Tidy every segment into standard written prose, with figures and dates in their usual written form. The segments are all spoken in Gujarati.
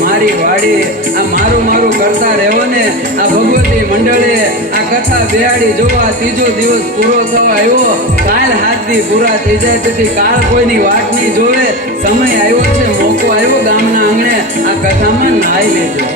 મારી વાડી આ મારું કરતા રહેવો ને આ ભગવતી મંડળે આ કથા બેહાડી જોવા ત્રીજો દિવસ પૂરો થવા આવ્યો કાલ હાથ દી પૂરા થઈ જાય તેથી કાળ કોઈની વાટ નહીં જોવે સમય આવ્યો છે મોકો આવ્યો ગામના આંગણે આ કથામાં નાઈ લેજો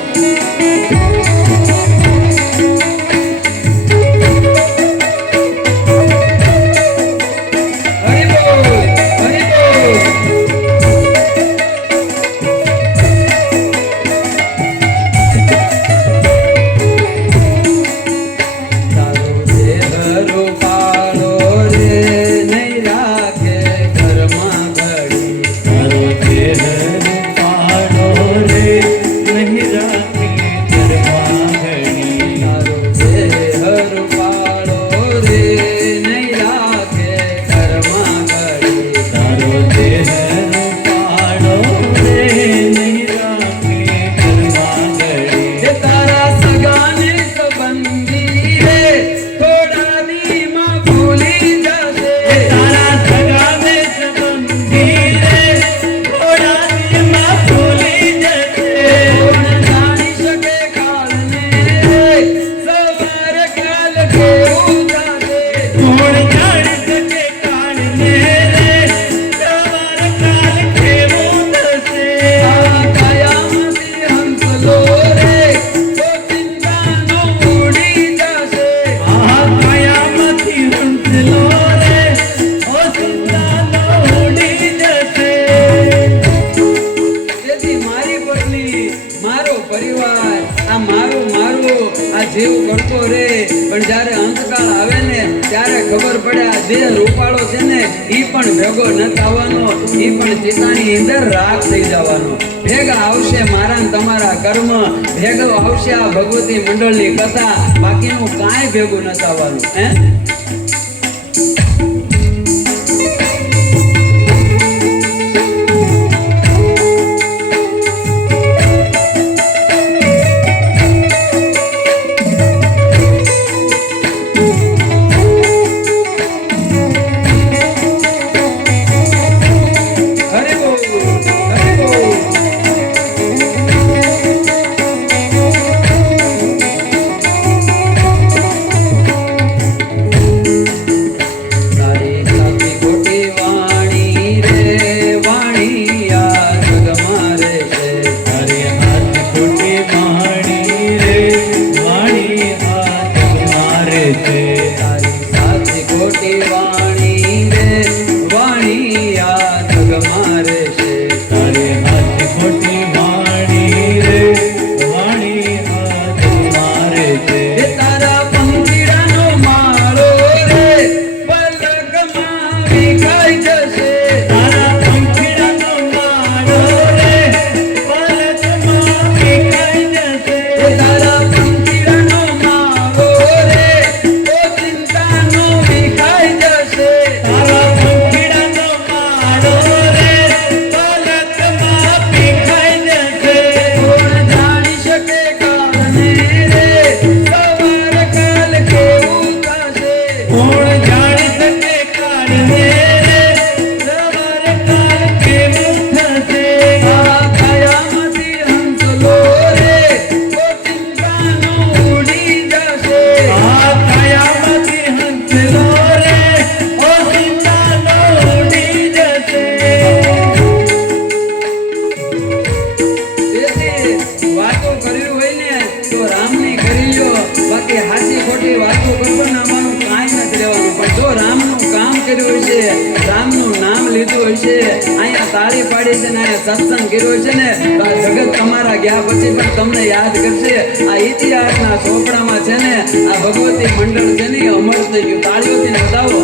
ભગવતી મંડળની કથા બાકીનું કાંઈ ભેગું ન થવાનું હે રામનું નામ લીધું હશે, અહીંયા તાળી પાડી છે ને અહીંયા સત્સંગ કર્યો છે ને, તો આ જગત તમારા ગયા પછી પણ તમને યાદ કરશે. આ ઇતિહાસના ચોપડામાં છે ને આ ભગવતી મંડળ છે ને અમર થઈ ગયું. તાળીઓથી બતાવો.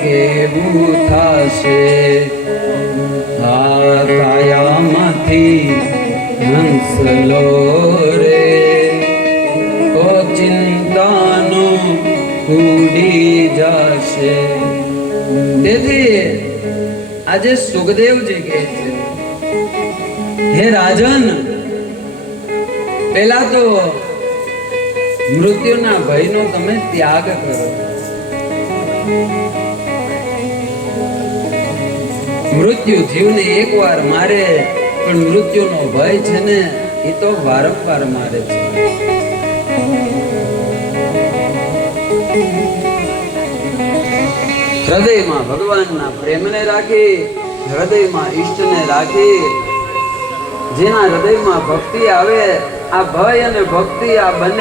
કેવું થાશે કાયામાંથી હંસલો રે ઓ ચિંતાનો ઉડી જશે. તેથી આજે સુખદેવજી કહે છે, હે રાજન, પહેલા તો મૃત્યુના ભયનો તમે ત્યાગ કરો. મૃત્યુ જીવને એકવાર મારે, પણ મૃત્યુનો ભય છે ને એ તો વારંવાર મારે છે. હૃદયમાં ભગવાનના પ્રેમને રાખી, હૃદયમાં ઈષ્ટને રાખી, જેના હૃદયમાં ભક્તિ આવે, આ ભય અને ભક્તિ આ બંને